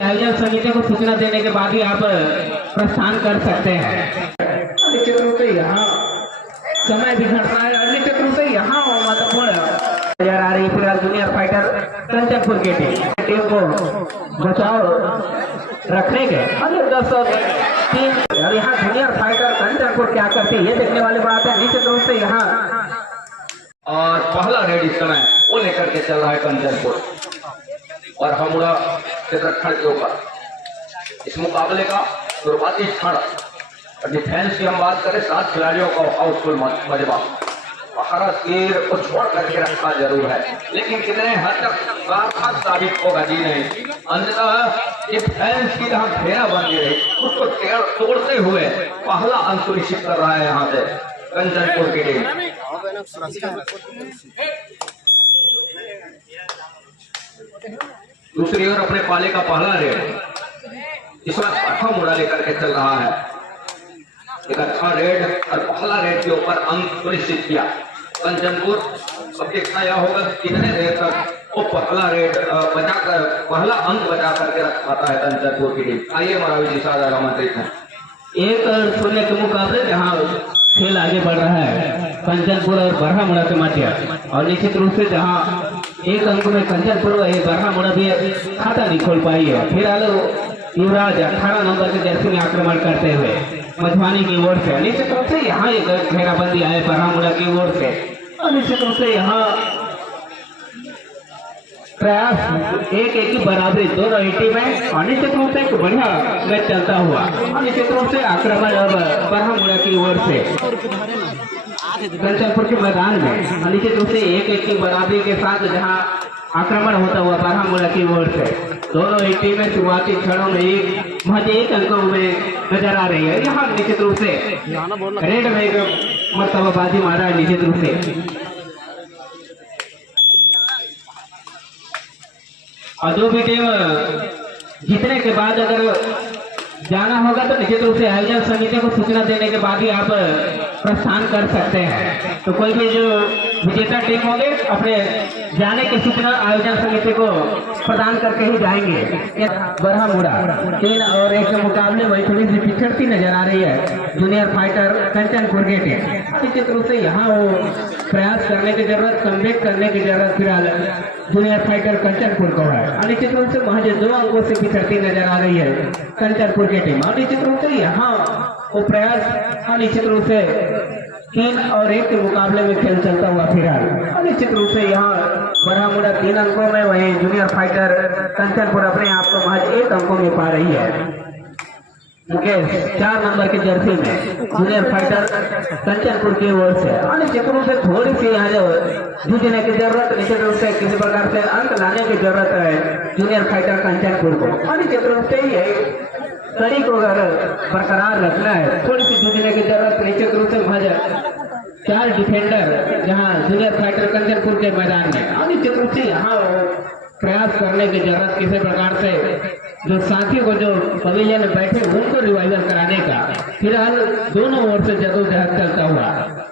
आयोजन समिति को सूचना देने के बाद ही आप प्रस्थान कर सकते हैं। निश्चित रूप से यहाँ समय भी घटता है। निश्चित रूप से यहाँ महत्वपूर्ण नजर आ रही फिलहाल जूनियर फाइटर कंचनपुर की टीम को बचाव रखने के टीम और यहाँ जूनियर फाइटर कंचनपुर क्या करती है ये देखने वाली बात है। निश्चित रूप से यहाँ और पहला रेड इस समय वो लेकर के चल रहा है कंचनपुर और हमुड़ा क्षेत्रखंड के ऊपर इस मुकाबले का शुरुआती क्षण डिफेंस की हम बात करें 7 खिलाड़ियों को हाउसफुल मजबा हरा तीर को छोड़ करके रखा जरूर है, लेकिन कितने हद तक सार्थक साबित होगा जी नहीं। अंततः डिफेंस की जहां घेरा बन गई उसको तोड़ते हुए पहला अंक सुनिश्चित कर रहा है यहाँ से कंचनपुर की टीम। दूसरी ओर अपने पाले का पहला रेड इस वक्त अच्छा मुड़ा लेकर के चल रहा है। एक अच्छा रेड और पहला रेड के ऊपर अंक सुनिश्चित किया कंचनपुर। अब देखना यह होगा कितने देर तक वो पहला रेड बचाकर पहला अंक बचा करके रख पाता है कंचनपुर की टीम। आइए मरावी जी सादा आमंत्रित है। 1-0 के मुकाबले जहाँ खेल आगे बढ़ रहा है कंचनपुर और बरहामुड़ा के मध्य, और निश्चित रूप से जहाँ एक अंक में कंचनपुर और बरहामुड़ा भी खाता नहीं खोल पाई है। फिलहाल युवराज 18 नंबर के जर्सी में आक्रमण करते हुए मधुवानी की ओर से निश्चित रूप से यहाँ एक घेराबंदी आए बरहामुड़ा की ओर से, और निश्चित रूप से यहाँ प्रयास 1-1 की बराबरी दोनों ही टीमें, और निश्चित रूप से एक बढ़िया मैच चलता हुआ और निश्चित रूप से आक्रमण अब बरहामुड़ा की ओर से कंचनपुर के मैदान में, और निश्चित रूप से 1-1 की बराबरी के साथ जहां आक्रमण होता हुआ बरहामुड़ा की ओर से दोनों ही टीमें शुरुआती क्षणों में महज 1 अंकों में नजर आ रही है। यहाँ निश्चित रूप से रेड में एक मर्तबाबाजी मारा है निश्चित रूप से, और जो भी टीम जीतने के बाद अगर जाना होगा तो निश्चित रूप से आयोजन समिति को सूचना देने के बाद ही आप प्रस्थान कर सकते हैं। तो कोई भी जो विजेता टीम होंगे अपने जाने की सूचना आयोजन समिति को प्रदान करके ही जाएंगे। बरहामुड़ा 3-1 के मुकाबले वही थोड़ी सी पिछड़ती नजर आ रही है जूनियर फाइटर कंचनपुर की टीम। निश्चित रूप से यहाँ वो प्रयास करने की जरूरत, कमबैक करने की जरूरत फिलहाल जूनियर फाइटर कंचनपुर को है। निश्चित रूप से महज 2 अंकों से पिछड़ती नजर आ रही है कंचनपुर की टीम, और निश्चित रूप से यहाँ वो प्रयास निश्चित रूप से 3-1 के मुकाबले में खेल चलता हुआ फिलहाल, और निश्चित रूप से यहाँ बरहामुड़ा 3 अंकों में, वहीं जूनियर फाइटर कंचनपुर अपने आप को महज 1 अंकों में पा रही है। मुकेश 4 नंबर की जर्सी में जूनियर फाइटर कंचनपुर की ओर से, और निश्चित रूप से थोड़ी सी यहाँ जो जूझने की जरूरत, निश्चित रूप से किसी प्रकार से अंक लाने की जरूरत है जूनियर फाइटर कंचनपुर को, और निश्चित रूप से यही कड़ी को अगर बरकरार रखना है थोड़ी सी जूझने की जरूरत। निश्चित रूप से महज 4 डिफेंडर जहां जूनियर फाइटर कंचनपुर के मैदान में, और निश्चित रूप से यहाँ प्रयास करने की जरूरत किसी प्रकार से जो साथियों को जो पवेलियन में बैठे उनको रिवाइवल कराने का फिलहाल दोनों ओर से जदोजहद चलता हुआ।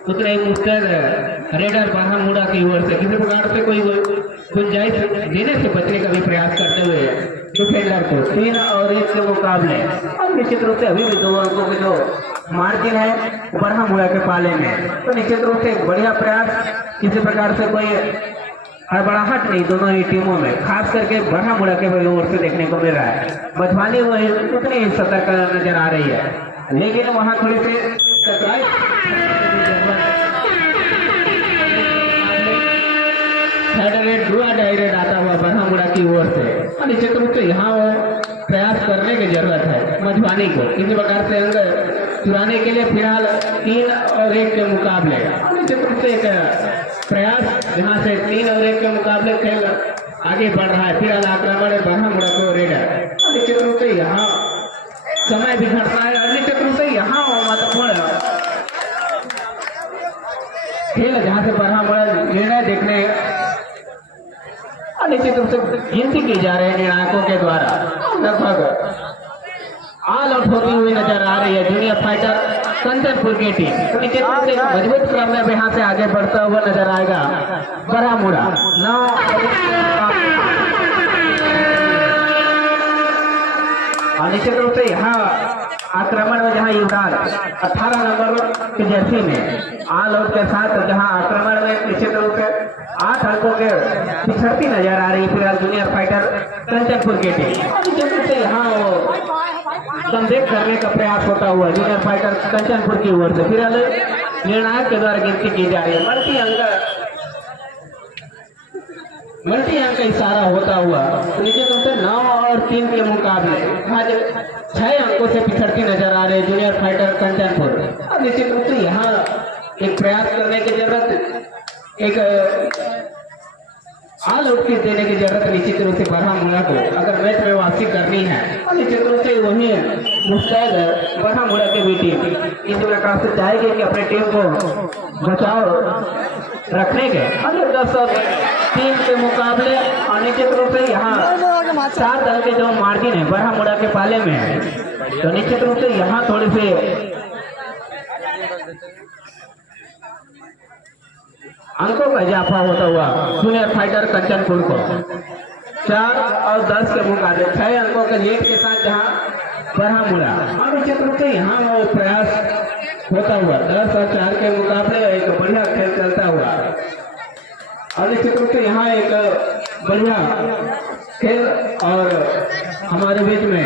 उतने ही मिस्टर रेडर बरहामुड़ा की ओर से किसी प्रकार से कोई गुंजाइश देने से बचने का भी प्रयास करते हुए डिफेंडर को 3-1 के मुकाबले, और निश्चित रूप से अभी भी 2 अंकों के जो मार्जिन है बरहामुड़ा के पाले में, तो निश्चित रूप से एक बढ़िया प्रयास, किसी प्रकार से कोई हड़बड़ाहट नहीं दोनों ही टीमों में, खास करके बरहामुड़ा के ओर से देखने को मिल रहा है। मधुवानी वही उतनी ही सतर्क नजर आ रही है, लेकिन वहां थोड़ी सी डायरेक्ट आता हुआ बरहामुड़ा की ओर से, और निश्चित रूप से यहाँ प्रयास करने की जरूरत है मधुवानी को किसी प्रकार से अंक चुराने के लिए फिलहाल 3-1 के मुकाबले, और निश्चित रूप से एक प्रयास जहाँ से 3-1 के मुकाबले खेल आगे बढ़ रहा है। फिलहाल आक्रमण बरहामुड़ा को रेडर, और निश्चित रूप से यहाँ समय भी घटता है, और निश्चित रूप से यहाँ महत्वपूर्ण खेल जहाँ से बरहामुड़ा निर्णय देखने और निश्चित रूप से गिनती की जा रही है निर्णायकों के द्वारा, लगभग ऑल आउट होती हुई नजर आ रही है जूनियर फाइटर कंचनपुर की टीम। तो निश्चित रूप से मजबूत क्रम में यहाँ से आगे बढ़ता हुआ नजर आएगा बरहामुड़ा। और निश्चित रूप से यहाँ आक्रमण में जहाँ युवराज 18 नंबर के जर्सी में ऑल आउट के साथ जहाँ आक्रमण में निश्चित रूप से 8 अंकों के पिछड़ती नजर आ रही फिलहाल जूनियर फाइटर कंचनपुर की टीम। निश्चित रूप से यहाँ वो कमबैक करने का प्रयास होता हुआ जूनियर फाइटर कंचनपुर की ओर से फिलहाल निर्णायक के द्वारा गिनती की जा रही है। मल्टी अंक का इशारा होता हुआ निश्चित रूप से 9 और 3 के मुकाबले आज 6 अंकों से पिछड़ती नजर आ रहे जूनियर फाइटर कंचनपुर। अब निश्चित रूप से यहाँ एक प्रयास करने की जरूरत, एक ऑल आउट की देने की जरूरत निश्चित रूप से बरहामुड़ा को अगर मैच में वापसी करनी है और निश्चित रूप से वही मुस्तैद बरहामुड़ा की भी टीम इस प्रकार से चाहेगी कि अपने टीम को बचाव रखने के अगर 10 और 3 के मुकाबले और निश्चित रूप से यहाँ 7 अंक के जो मार्जिन है बरहामुड़ा के पाले में है, तो निश्चित रूप से यहाँ थोड़ी सी अंकों का इजाफा होता हुआ जूनियर फाइटर कंचनपुर को 4 और 10 के मुकाबले 6 अंकों के लीड के साथ जहां बरहामुड़ा और निश्चित रूप से यहाँ वो प्रयास होता हुआ 10 और 4 के मुकाबले एक बढ़िया खेल चलता हुआ और निश्चित रूप से यहाँ एक बढ़िया खेल और हमारे बीच में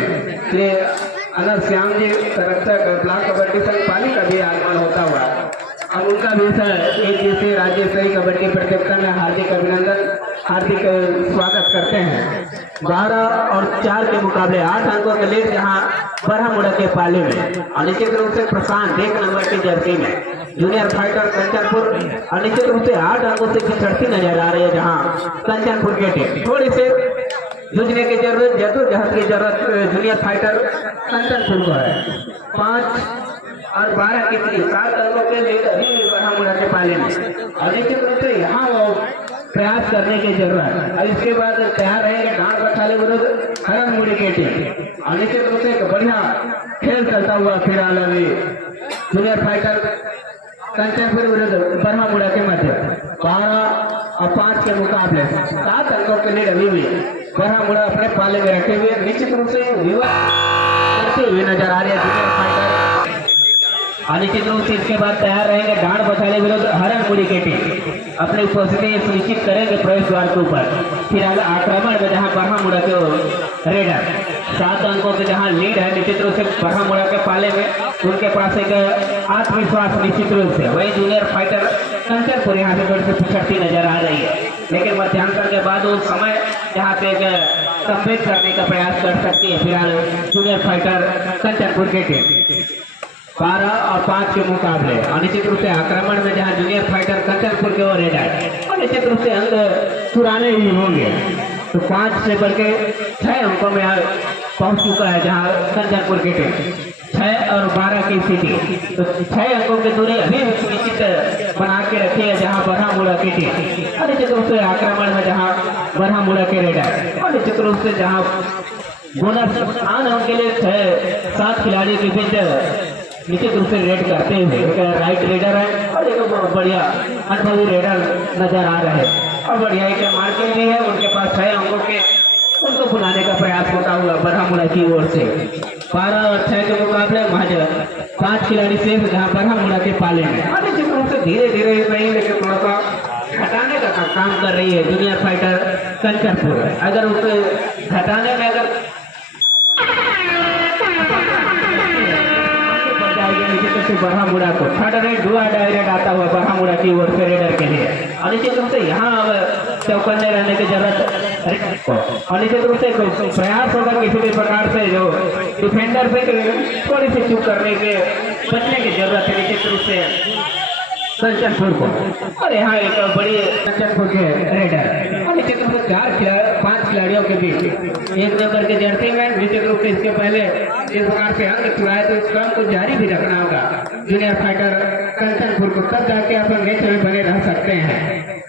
ये अनर श्याम जी संरक्षक ब्लॉक कबड्डी संघ पाली का भी आगमन होता हुआ अब उनका भी एक जैसे राज्य स्तरीय कबड्डी प्रतियोगिता में हार्दिक अभिनंदन, हार्दिक स्वागत करते हैं। 12 और 4 के मुकाबले 8 अंकों के लीड जहां बरहामुड़ा के पाले में और निश्चित रूप से प्रशांत 1 नंबर की जर्सी में जूनियर फाइटर कंचनपुर और निश्चित रूप से 8 अंकों से पिछड़ती नजर आ रही है जहाँ कंचनपुर की टीम थोड़ी से जूझने की जरूरत, जद्दोजहद की जरूरत जूनियर फाइटर कंचनपुर को है। 5 और 12 की 7 अंकों के लीड अभी बरहामुड़ा के पाले में और निश्चित रूप से यहाँ वो प्रयास करने की जरूरत है और इसके बाद तैयार रहेंगे डांड बठाले विरुद्ध हरनमुड़ी की टीम और निश्चित रूप से एक बढ़िया खेल चलता हुआ फिलहाल अभी जूनियर फाइटर कंचनपुर विरुद्ध बरहामुड़ा के मध्य 12 और 5 के मुकाबले 7 अंकों के लीड अभी भी बरहामुड़ा अपने पाले में रखे हुए निश्चित रूप से करते हुए नजर आ रहे हैं जूनियर फाइटर और निश्चित रूप से इसके बाद तैयार रहेंगे डांड बछाले विरुद्ध हरनमुड़ी की टीम अपनी उपस्थिति सुनिश्चित करेंगे प्रवेश द्वार के ऊपर। फिर आक्रमण में जहां बरहामुड़ा के रेडर 7 अंकों के जहां लीड है निश्चित रूप से बरहामुड़ा के पाले में उनके पास एक आत्मविश्वास निश्चित रूप से वही जूनियर फाइटर कंचनपुर यहाँ से थोड़ी सी पिछड़ती नजर आ रही है लेकिन मध्यांतर के बाद उस समय जहाँ पे एक कमबैक करने का प्रयास कर सकती है फिलहाल जूनियर फाइटर कंचनपुर की टीम 12 और 5 के मुकाबले और निश्चित रूप से आक्रमण में जहां जूनियर फाइटर कंचनपुर के ओर है और निश्चित रूप से अंक पुराने ही होंगे तो 5 से बढ़ के 6 अंकों में पहुंच चुका है जहां कंचनपुर की टीम 6 और 12 की स्थिति तो 6 अंकों की दूरी अभी निश्चित बना के रखी है जहां बरहामुड़ा की टीम और निश्चित रूप से आक्रमण में जहां बरहामुड़ा के रेडर और निश्चित रूप से जहां बोनस आन के लिए 7 खिलाड़ी के बीच निश्चित रूप से रेड करते हुए एक राइट रेडर है और एक बढ़िया अनुभवी रेडर नजर आ रहे हैं और बढ़िया एक मार्किंग भी है उनके पास 6 अंकों के उनको बुलाने का प्रयास होता हुआ बरहामुड़ा की ओर से 12 और 6 के मुकाबले महज 5 खिलाड़ी शेष जहां बरहामुड़ा के पाले में और निश्चित रूप से धीरे धीरे नहीं लेकिन थोड़ा सा घटाने का काम कर रही है जूनियर फाइटर कंचनपुर। अगर उसे घटाने में अगर बरहामुड़ा को थर्ड रेड हुआ डायरेक्ट आता हुआ बरहामुड़ा की ओर से रेडर के लिए और निश्चित रूप से यहाँ अब चौकन्ने रहने की जरूरत और निश्चित रूप से प्रयास होगा किसी भी प्रकार से जो डिफेंडर से थोड़ी सी चूक करने के बचने की जरूरत है निश्चित रूप से कंचनपुर को और यहाँ एक बड़ी कंचनपुर के रेडर और निश्चित रूप से 5 खिलाड़ियों के बीच 1 नंबर के जर्सी में निश्चित रूप से इसके पहले इस प्रकार से अंक चुराए तो इस क्रम को जारी भी रखना होगा जूनियर फाइटर कंचनपुर को तब जाके अपन मैच में बने रह सकते हैं।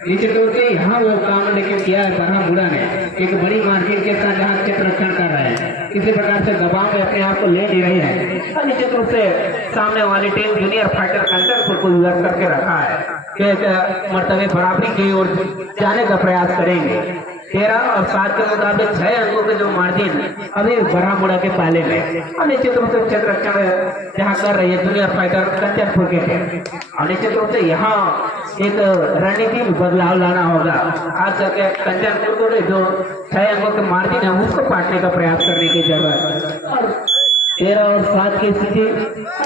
निश्चित रूप से यहाँ वो काम लेकिन किया है बरहामुड़ा ने एक बड़ी मार्किंग के साथ जहाँ क्षेत्र रक्षण कर रहे हैं किसी प्रकार से दबाव में अपने आप को ले नहीं रही है और निश्चित रूप से सामने वाली टीम जूनियर फाइटर कंचनपुर को विवश करके रखा है कि मर्तबे बराबरी की ओर जाने का प्रयास करेंगे 13 और 7 के मुकाबले 6 अंकों के जो मार्जिन अभी बरहमुड़ा के पाले में। और निश्चित रूप से क्षेत्र जहाँ कर रही है जूनियर फाइटर कंचनपुर के थे, और निश्चित रूप से यहाँ एक रणनीति में बदलाव लाना होगा। आज करके कंचनपुर को जो 6 अंकों के मार्जिन है उसको पाटने का प्रयास करने की जरूरत। और 13 और 7 की स्थिति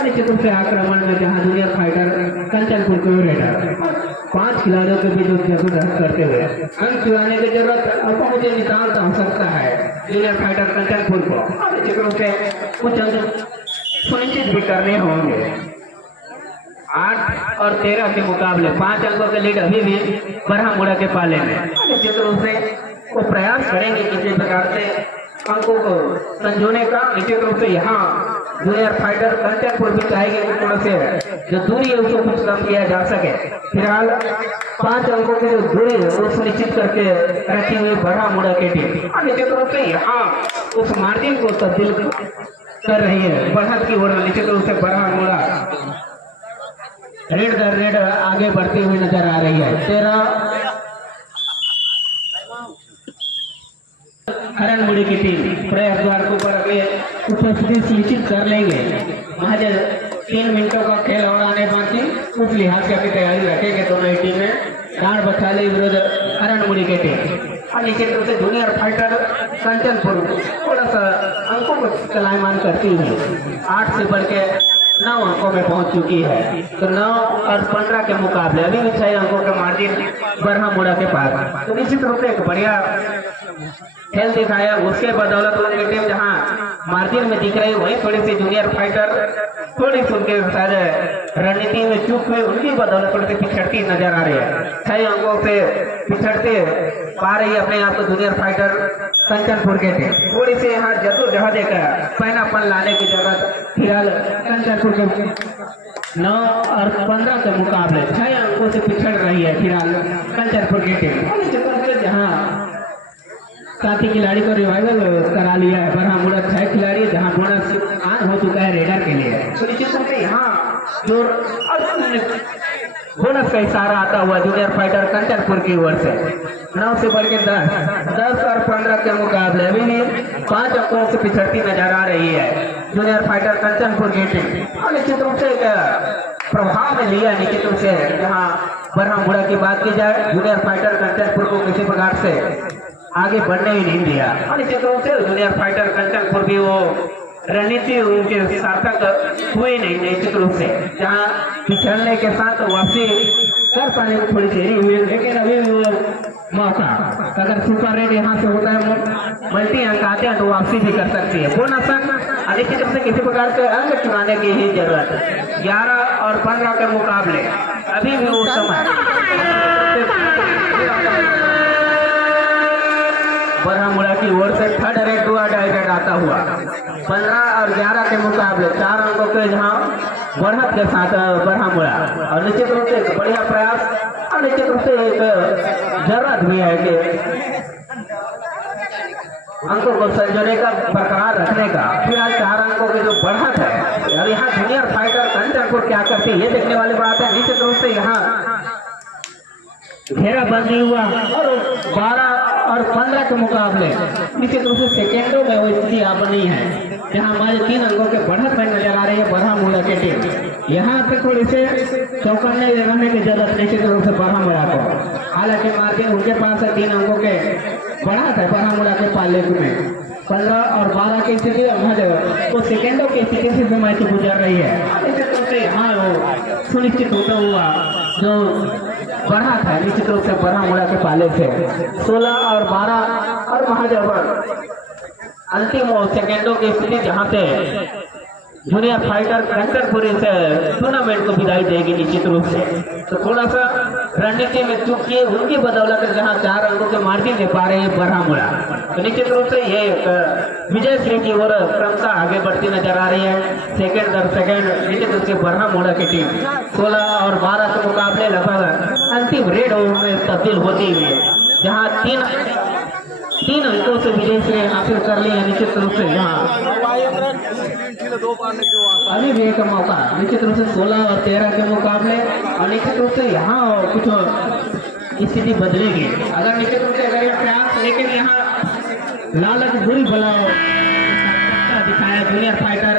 निश्चित रूप से आक्रमण में जहाँ जूनियर फाइटर कंचनपुर को रेडर 5 खिलाड़ियों के बीच जबरदस्त करते हुए अंक खिलाने की जरूरत और मुझे निकालता हो सकता है जूनियर फाइटर कंचनपुर को। निश्चित रूप से कुछ अंक सुनिश्चित भी करने होंगे। 8 और 13 के मुकाबले 5 अंकों के लीड अभी भी बरहमुड़ा के पाले में। निश्चित रूप से वो प्रयास करेंगे किसी प्रकार से अंकों को संजोने का। निश्चित रूप से यहाँ जूनियर फाइटर कंचनपुर भी चाहेंगे कि थोड़ा से जो दूरी है उसको कुछ कम किया जा सके। फिलहाल 5 अंकों की जो दूरी है वो सुनिश्चित करके रखी हुई बरहमुड़ा की टीम और निश्चित रूप से यहाँ उस मार्जिन को तब्दील कर रही है बढ़त की ओर। निश्चित रूप से बरहमुड़ा रेड दर रेड आगे बढ़ती हुई नजर आ रही है। 13 हरणमुड़ी की टीम प्रयास द्वार के ऊपर अभी उपस्थिति सुनिश्चित कर लेंगे। महज 3 मिनटों का खेल और आने बाकी, उस लिहाज से अपनी तैयारी रखेंगे दोनों ही टीमें। डांड बछाली विरुद्ध हरणमुड़ी की टीम और निश्चित रूप से जूनियर फाइटर कंचनपुर थोड़ा सा अंकों को चलायमान करती हुई 8 से बढ़ के 9 अंकों में पहुंच चुकी है। तो 9 और 15 के मुकाबले अभी भी 6 अंकों का मार्जिन बरहमुड़ा के पास। तो निश्चित रूप से एक बढ़िया खेल दिखाया। उसके बदौलत उनकी टीम जहां मार्जिन में दिख रही वहीं थोड़ी सी जूनियर फाइटर थोड़ी सी उनके साथ रणनीति में चूक हुई, उनकी बदौलत थोड़ी सी पिछड़ती नजर आ रही है। 6 अंकों से पिछड़ते पा रही है अपने आप को जूनियर फाइटर कंचनपुर के टीम। थोड़ी सी यहाँ जद्दोजहद एक पहनापन लाने की जरूरत फिलहाल कंचनपुर के 9 और 15 के मुकाबले 6 अंकों से पिछड़ रही है फिलहाल कंचनपुर की टीम। जहाँ 7 खिलाड़ी को रिवाइवल करा लिया है बरहमुड़ा 6 खिलाड़ी, जहां बोनस ऑन हो चुका है रेडर के लिए। तो निश्चित रूप से यहाँ जो बोनस का इशारा आता हुआ जूनियर फाइटर कंचनपुर की ओर से 9 से बढ़ के 10 और 15 के मुकाबले अभी भी 5 अंकों से पिछड़ती नजर आ रही है जूनियर फाइटर कंचनपुर की टीम। और निश्चित रूप से प्रभाव में लिया निश्चित रूप से जहाँ बरहमुड़ा की बात की जाए जूनियर फाइटर कंचनपुर को किसी प्रकार से आगे बढ़ने ही नहीं दिया। और निश्चित रूप से जूनियर फाइटर कंचनपुर भी वो रणनीति उनके सार्थक हुए नहीं निश्चित रूप से, जहाँ पिछड़ने के साथ वापसी कर पाने में थोड़ी देरी हुई, लेकिन अभी भी वो मौका अगर सुपर रेड यहाँ से होता है मल्टी अंक आते हैं तो वापसी भी कर सकती है। बोनस अंक निश्चित रूप से किसी प्रकार के अंक चुनाने की ही जरूरत। 11 और 15 के मुकाबले अभी भी वो समय बरहमुड़ा की ओर से थर्ड रेड 2 डाइवेट आता हुआ 15 और 11 के मुकाबले 4 अंकों के जहां बढ़त के साथ बरहमुड़ा। और निश्चित रूप से बढ़िया प्रयास और निश्चित रूप से एक जरूरत भी है कि अंकों को संजोने का बरकरार रखने का। फिलहाल 4 अंकों की जो बढ़त है और यहाँ जूनियर फाइटर कंचनपुर क्या करती है ये देखने वाली बात है। निश्चित रूप से यहाँ घेराबंदी हुआ और 12 और 15 के मुकाबले निश्चित रूप से सेकेंडों में वो स्थिति आ बनी है जहां हमारे 3 अंकों के बढ़त में नजर आ रही है बरहमुड़ा की टीम। यहाँ से थोड़ी से चौकन्ने रहने की जरूरत निश्चित रूप से बरहमुड़ा को। हालांकि मार्जिन उनके पास है 3 अंकों के बढ़त है बरहमुड़ा के पाले में। 15 और 12 की स्थिति वो सेकेंडों की स्थिति से मैच गुजर रही है। निश्चित रूप से यहाँ वो सुनिश्चित होता हुआ जो बढ़ा था निश्चित रूप से बरहमुड़ा के पाले से 16 और 12 और महाजबर अंतिम सेकेंडों की स्थिति जहां से जूनियर फाइटर कंचनपुर से टूर्नामेंट को विदाई देगी निश्चित रूप से। तो थोड़ा सा रणनीति में चूक किए उनकी बदौलत जहां 4 अंकों के मार्जिन दे पा रहे हैं बरहमुड़ा। तो निश्चित रूप से ये विजय श्री की ओर क्रमशः आगे बढ़ती नजर आ रही है। सेकंड दर सेकंड निश्चित रूप से बरहमुड़ा की टीम 16 और 12 के मुकाबले लगभग अंतिम रेड ओवर में तब्दील होती हुई जहाँ 3 अंकों से विजय श्री हासिल कर ली है। निश्चित रूप से यहाँ अभी भी एक मौका निश्चित रूप से 16 और 13 के मुकाबले और निश्चित रूप से यहाँ कुछ स्थिति बदलेगी अगर निश्चित रूप से अगर ये प्रयास लेकिन यहाँ लालच बुरी भला दिखाया जूनियर फाइटर